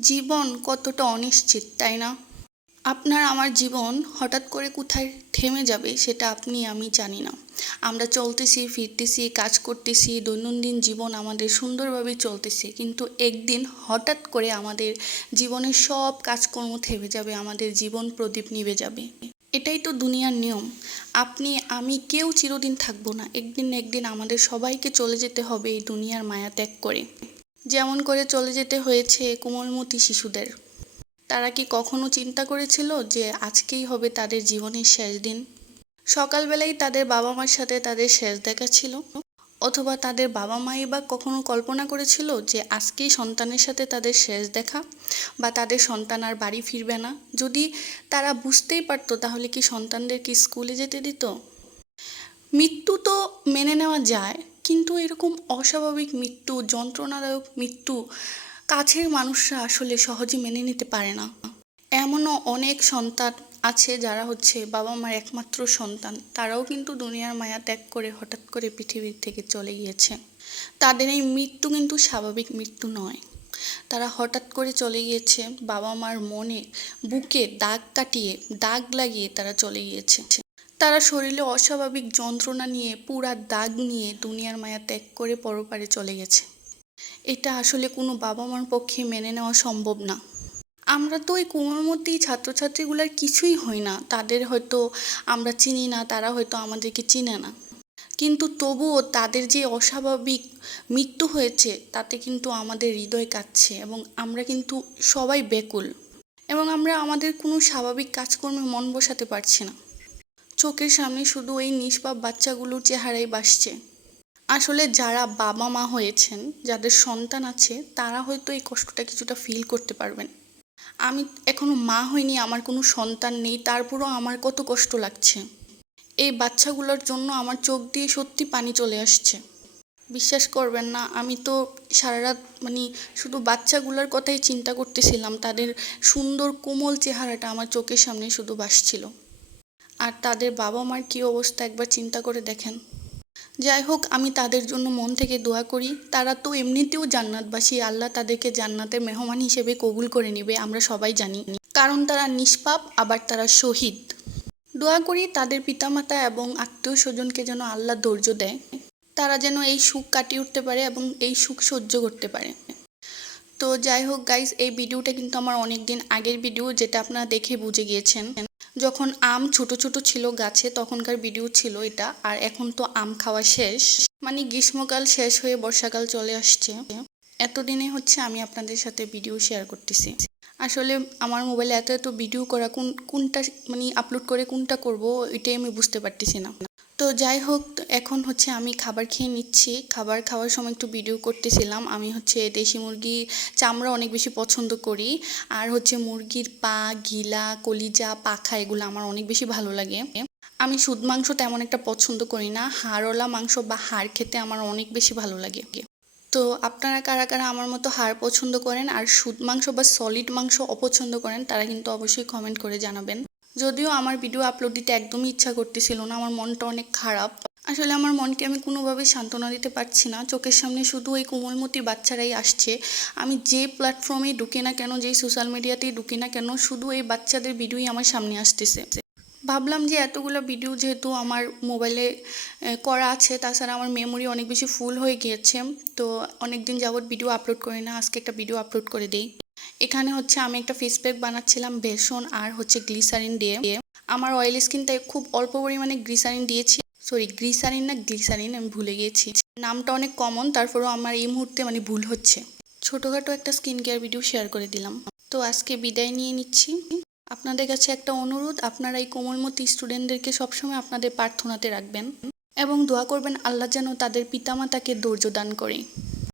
জীবন কতটা অনিশ্চিত, তাই না? আপনার আমার জীবন হঠাৎ করে কোথায় থেমে যাবে সেটা আপনি, আমি জানি না। আমরা চলতেছি, ফিরতেছি, কাজ করতেছি, দৈনন্দিন জীবন আমাদের সুন্দরভাবে চলতেছে, কিন্তু একদিন হঠাৎ করে আমাদের জীবনের সব কাজকর্ম থেমে যাবে, আমাদের জীবন প্রদীপ নিভে যাবে। এটাই তো দুনিয়ার নিয়ম। আপনি, আমি কেউ চিরদিন থাকব না। একদিন একদিন আমাদের সবাইকে চলে যেতে হবে এই দুনিয়ার মায়া ত্যাগ করে। যেমন করে চলে যেতে হয়েছে কোমলমতি শিশুদের। তারা কি কখনো চিন্তা করেছিল যে আজকেই হবে তাদের জীবনের শেষ দিন? সকালবেলায় তাদের বাবা মার সাথে তাদের শেষ দেখা ছিল? অথবা তাদের বাবা মাই বা কখনো কল্পনা করেছিল যে আজকেই সন্তানের সাথে তাদের শেষ দেখা বা তাদের সন্তান আর বাড়ি ফিরবে না? যদি তারা বুঝতেই পারতো, তাহলে কি সন্তানদেরকে স্কুলে যেতে দিত? মৃত্যু তো মেনে নেওয়া যায় কিন্তু এরকম অস্বাভাবিক মৃত্যু, যন্ত্রণাদায়ক মৃত্যু কাছের মানুষরা আসলে সহজে মেনে নিতে পারে না। এমনও অনেক সন্তান আছে যারা হচ্ছে বাবা মার একমাত্র সন্তান। তারাও কিন্তু দুনিয়ার মায়া ত্যাগ করে হঠাৎ করে পৃথিবীর থেকে চলে গিয়েছে। তাদের এই মৃত্যু কিন্তু স্বাভাবিক মৃত্যু নয়। তারা হঠাৎ করে চলে গিয়েছে বাবা মার মনে বুকে দাগ কাটিয়ে, দাগ লাগিয়ে তারা চলে গিয়েছে। তারা শরীরে অস্বাভাবিক যন্ত্রণা নিয়ে, পুরা দাগ নিয়ে দুনিয়ার মায়া ত্যাগ করে পরপারে চলে গেছে। এটা আসলে কোনো বাবা মার পক্ষে মেনে নেওয়া সম্ভব না। আমরা তো ওই কোমলমতি ছাত্রছাত্রীগুলোর কিছুই হই না। তাদের হয়তো আমরা চিনি না, তারা হয়তো আমাদেরকে চিনে না। কিন্তু তবুও তাদের যে অস্বাভাবিক মৃত্যু হয়েছে, তাতে কিন্তু আমাদের হৃদয় কাঁদছে এবং আমরা কিন্তু সবাই ব্যাকুল। এবং আমরা আমাদের কোনো স্বাভাবিক কাজকর্মে মন বসাতে পারছি না। চোখের সামনে শুধু এই নিষ্পাপ বাচ্চাগুলোর চেহারাই বাসছে। আসলে যারা বাবা মা হয়েছেন, যাদের সন্তান আছে, তারা হয়তো এই কষ্টটা কিছুটা ফিল করতে পারবেন। আমি এখনও মা হইনি, আমার কোনো সন্তান নেই, তারপরও আমার কত কষ্ট লাগছে। এই বাচ্চাগুলোর জন্য আমার চোখ দিয়ে সত্যি পানি চলে আসছে। বিশ্বাস করবেন না, আমি তো সারা রাত মানে শুধু বাচ্চাগুলোর কথাই চিন্তা করতেছিলাম, তাদের সুন্দর কোমল চেহারাটা আমার চোখের সামনে শুধু ভাসছিল আর তাদের বাবা মার কী অবস্থা একবার চিন্তা করে দেখেন। যাই হোক, আমি তাদের জন্য মন থেকে দোয়া করি। তারা তো এমনিতেও জান্নাতবাসী। আল্লাহ তাদেরকে জান্নাতের মেহমান হিসেবে কবুল করে নেবে, আমরা সবাই জানি। কারণ তারা নিষ্পাপ, আবার তারা শহীদ। দোয়া করি তাদের পিতামাতা এবং আত্মীয় স্বজনকে যেন আল্লাহ ধৈর্য দেয়। তারা যেন এই সুখ কাটিয়ে উঠতে পারে এবং এই সুখ সহ্য করতে পারে। তো যাই হোক গাইজ এই ভিডিওটা কিন্তু আমার অনেক দিন আগের ভিডিও, যেটা আপনারা দেখে বুঝে গিয়েছেন। যখন আম ছোট ছোট ছিল গাছে, তখনকার ভিডিও ছিল এটা, আর এখন তো আম খাওয়া শেষ। মানে গ্রীষ্মকাল শেষ হয়ে বর্ষাকাল চলে আসছে। এতদিনে হচ্ছে আমি আপনাদের সাথে ভিডিও শেয়ার করতেছি। আসলে আমার মোবাইলে এত এত ভিডিও করা, কোন, কোনটা মানে আপলোড করে কোনটা করব, এটাই আমি বুঝতে পারতেছি না। তো যাই হোক, এখন হচ্ছে আমি খাবার খেয়ে নিচ্ছি। খাবার খাওয়ার সময় একটু ভিডিও করতেছিলাম। আমি হচ্ছে দেশি মুরগির চামড়া অনেক বেশি পছন্দ করি। আর হচ্ছে মুরগির পা, গিলা, কলিজা, পাখা এগুলো আমার অনেক বেশি ভালো লাগে। আমি সুদ মাংস তেমন একটা পছন্দ করি না। হাড়ওয়ালা মাংস বা হাড় খেতে আমার অনেক বেশি ভালো লাগে। তো আপনারা কারা কারা আমার মতো হাড় পছন্দ করেন আর সুদ মাংস বা সলিড মাংস অপছন্দ করেন, তারা কিন্তু অবশ্যই কমেন্ট করে জানাবেন। যদিও আমার ভিডিও আপলোড দিতে একদমই ইচ্ছা করতেছিল না, আমার মনটা অনেক খারাপ। আসলে আমার মনকে আমি কোনোভাবে সান্ত্বনা দিতে পারছি না, চোখের সামনে শুধু ওই কোমলমতি বাচ্চারাই আসছে। আমি যে প্ল্যাটফর্মে ঢুকি না কেন, যেই সোশ্যাল মিডিয়াতেই ঢুকি না কেন, শুধু এই বাচ্চাদের ভিডিওই আমার সামনে আসতেছে। ভাবলাম যে এতগুলো ভিডিও যেহেতু আমার মোবাইলে করা আছে, তাছাড়া আমার মেমোরি অনেক বেশি ফুল হয়ে গিয়েছে, তো অনেক দিন যাবৎ ভিডিও আপলোড করি না, আজকে একটা ভিডিও আপলোড করে দিই। এখানে হচ্ছে আমি একটা ফেস প্যাক বানাচ্ছিলাম, বেসন আর হচ্ছে গ্লিসারিন দিয়ে। আমার অয়েল স্কিন খুব অল্প পরিমাণে গ্লিসারিন দিয়েছি। সরি গ্লিসারিন না গ্লিসারিন আমি ভুলে গিয়েছি। নামটা অনেক কমন তারপরেও আমার এই মুহূর্তে মানে ভুল হচ্ছে। ছোটোখাটো একটা স্কিন কেয়ার ভিডিও শেয়ার করে দিলাম। তো আজকে বিদায় নিয়ে নিচ্ছি। আপনাদের কাছে একটা অনুরোধ, আপনারা এই কোমলমতি স্টুডেন্টদেরকে সবসময় আপনাদের প্রার্থনাতে রাখবেন এবং দোয়া করবেন আল্লাহ যেন তাদের পিতামাতাকে ধৈর্য দান করে।